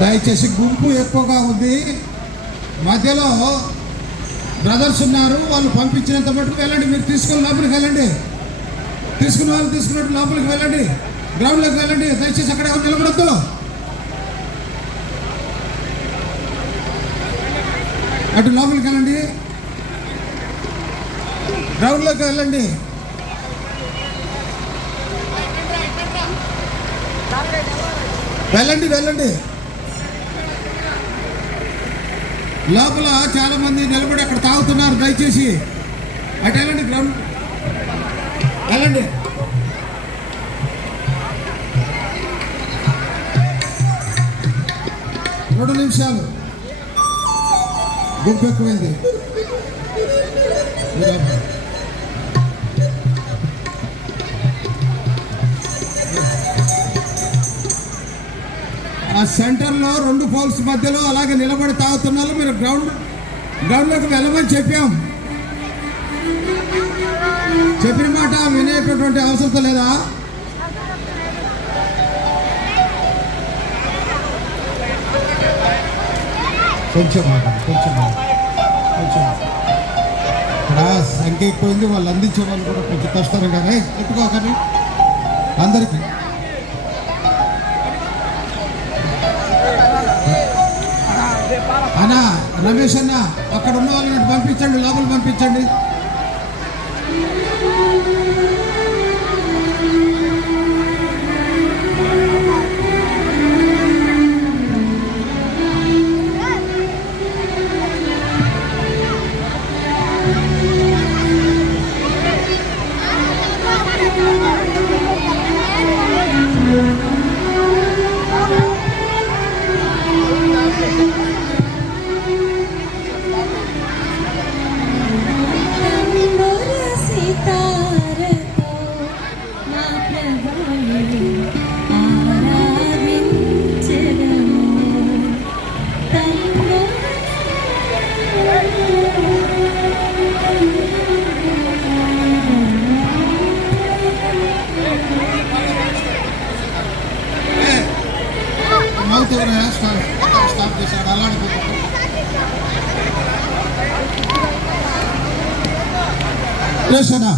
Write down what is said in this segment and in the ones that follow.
దయచేసి గుంపు ఎక్కువగా ఉంది, మధ్యలో బ్రదర్స్ ఉన్నారు, వాళ్ళు పంపించినంత మటుకు వెళ్ళండి. మీరు తీసుకుని లోపలికి వెళ్ళండి, తీసుకున్న వాళ్ళు తీసుకున్నట్టు లోపలికి వెళ్ళండి, గ్రౌండ్లోకి వెళ్ళండి. దయచేసి అక్కడ ఎవరు నిలబడద్దు. అటు లోపలికి వెళ్ళండి, గ్రౌండ్లోకి వెళ్ళండి. వెళ్ళండి వెళ్ళండి. లోపల చాలా మంది నిలబడి అక్కడ తాగుతున్నారు. దయచేసి అటు వెళ్ళండి, గ్రౌండ్ వెళ్ళండి. రెండు నిమిషాలు, గుంపు ఎక్కువైంది. ఆ సెంటర్లో 2 పోల్స్ మధ్యలో అలాగే నిలబడి తాగుతున్నారు. మీరు గ్రౌండ్లోకి వెళ్ళమని చెప్పాం. చెప్పిన మాట వినేటటువంటి అవసరం లేదా? కొంచెం ఇక్కడ సంఖ్య ఎక్కువైంది. వాళ్ళు అందించే వాళ్ళు కూడా కొంచెం కష్టం కదా, ఎత్తుకోకని అందరికీ. అన్నా రమేష్ అన్న, అక్కడ ఉన్న వాళ్ళని పంపించండి, లోపల పంపించండి. స్టాప్ చేశాడు అలాంటి చేశానా?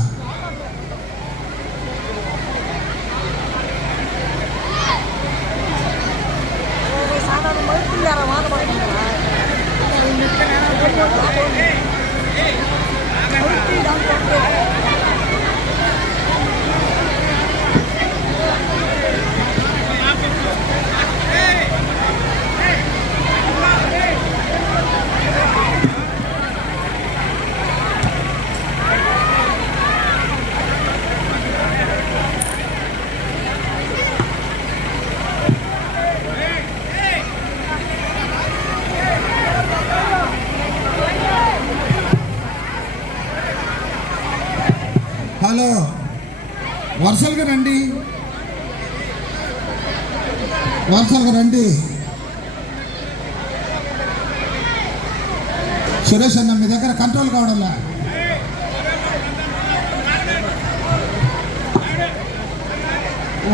హలో, వరుసలుగా రండి, వరుసలుగా రండి. సురేష్ అన్న, మీ దగ్గర కంట్రోల్ కావడంలా.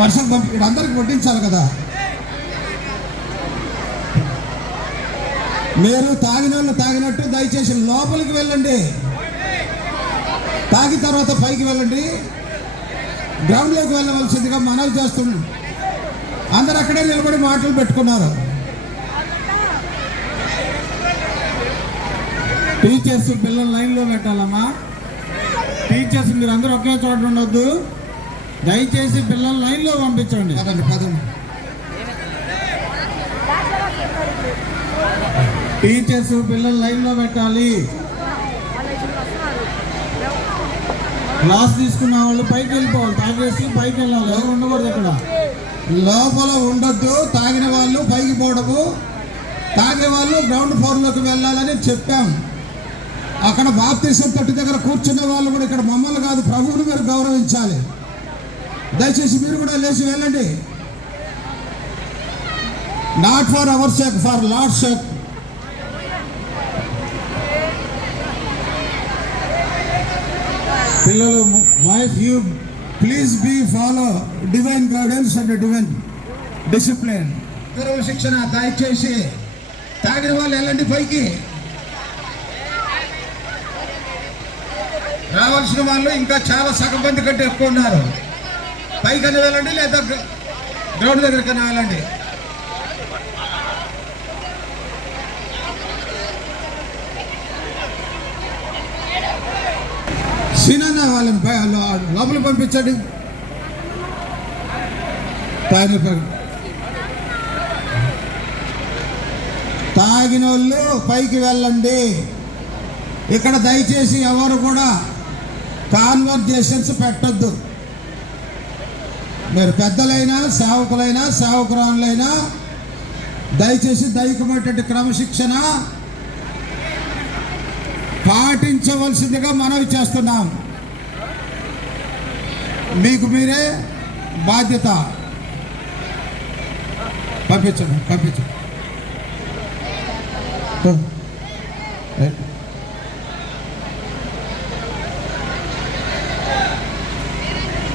వర్షం పంపి అందరికి వడ్డించాలి కదా. మీరు తాగిన వాళ్ళు తాగినట్టు దయచేసి లోపలికి వెళ్ళండి. తాగిన తర్వాత పైకి వెళ్ళండి, గ్రౌండ్లోకి వెళ్ళవలసిందిగా మనవి చేస్తున్నాం. అందరు అక్కడే నిలబడి మాటలు పెట్టుకున్నారు. టీచర్స్ పిల్లలు లైన్లో పెట్టాలమ్మా. టీచర్స్ మీరు అందరూ ఒకే చోట ఉండొద్దు. దయచేసి పిల్లలు లైన్లో పంపించండి. పదండి. టీచర్స్ పిల్లలు లైన్లో పెట్టాలి. క్లాస్ తీసుకున్న వాళ్ళు పైకి వెళ్ళిపోవాలి. తాగేసి పైకి వెళ్ళాలి, ఎవరు ఉండకూడదు. ఇక్కడ లోపల ఉండొద్దు. తాగిన వాళ్ళు పైకి పోవడము, తాగే వాళ్ళు గ్రౌండ్ ఫ్లోర్లోకి వెళ్ళాలని చెప్పాం. అక్కడ బాప్తీసం తట్టు దగ్గర కూర్చున్న వాళ్ళు కూడా ఇక్కడ మమ్మల్ని కాదు, ప్రభువుని మీరు గౌరవించాలి. దయచేసి మీరు కూడా లేచి వెళ్ళండి. Not for our sake, for Lord sake. పిల్లలు, boys, you please be follow divine guidance and divine discipline. క్రమశిక్షణ దయచేసి తాగిన వాళ్ళు వెళ్ళండి పైకి. రావాల్సిన వాళ్ళు ఇంకా చాలా సగం మంది కంటే ఎక్కువ ఉన్నారు. పైకన్నా వెళ్ళండి లేదా గ్రౌండ్ దగ్గరకన్నా వెళ్ళండి. సీనన్న వాళ్ళని లోపల పంపించండి. తాగిన వాళ్ళు పైకి వెళ్ళండి. ఇక్కడ దయచేసి ఎవరు కూడా కాన్వర్జేషన్స్ పెట్టద్దు. మీరు పెద్దలైనా సేవకులైనా సేవకురాళ్ళైనా దయచేసి దైహికమైనటువంటి క్రమశిక్షణ పాటించవలసిందిగా మనవి చేస్తున్నాం. మీకు మీరే బాధ్యత. పంపించండి.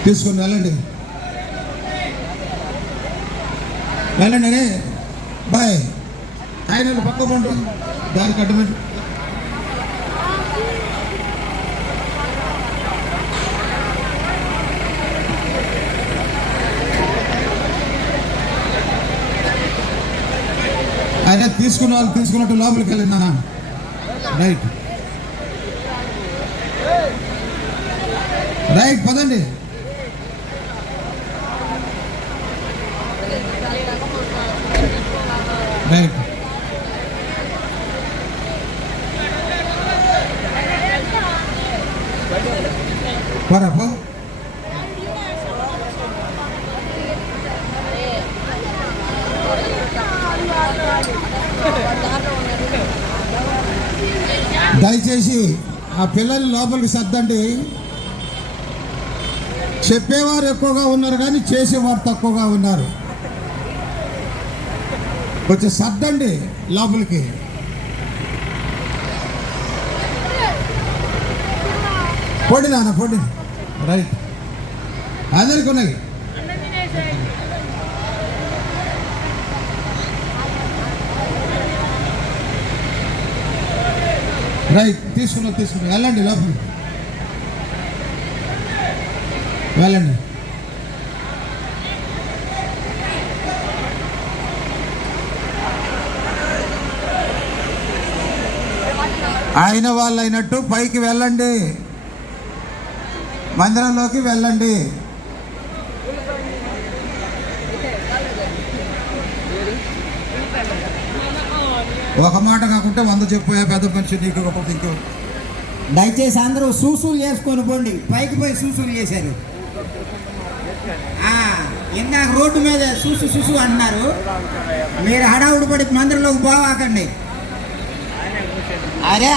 తీసుకుని వెళ్ళండి అరే బాయ్. ఆయన పక్క పండు దానికి అడ్డమండి. ఆయన తీసుకున్న వాళ్ళు తీసుకున్నట్టు లోపలికి వెళ్ళినా. రైట్ పదండి. రైట్ పో. దయచేసి ఆ పిల్లల్ని లోపలికి సర్దండి. చెప్పేవారు ఎక్కువగా ఉన్నారు కానీ చేసేవారు తక్కువగా ఉన్నారు. కొంచెం సర్దండి లోపలికి. పొడి నాన్న పొడి. రైట్ అందరికి ఉన్నాయి. రైట్ తీసుకున్నా వెళ్ళండి లోపలికి వెళ్ళండి. ఆయన వాళ్ళు అయినట్టు పైకి వెళ్ళండి. మందిరంలోకి వెళ్ళండి. ఒక మాట కాకుంటే 100 చెప్పు. పెద్ద మనిషి నీకు గొప్ప ఇంకో. దయచేసి అందరూ సూసులు చేసుకొని పోండి. పైకి పోయి సూసులు చేశారు. ఇందాక రోడ్డు మీద సూసు అంటున్నారు. మీరు హడావుడు పడి మందిరంలోకి పోవాకండి. అరే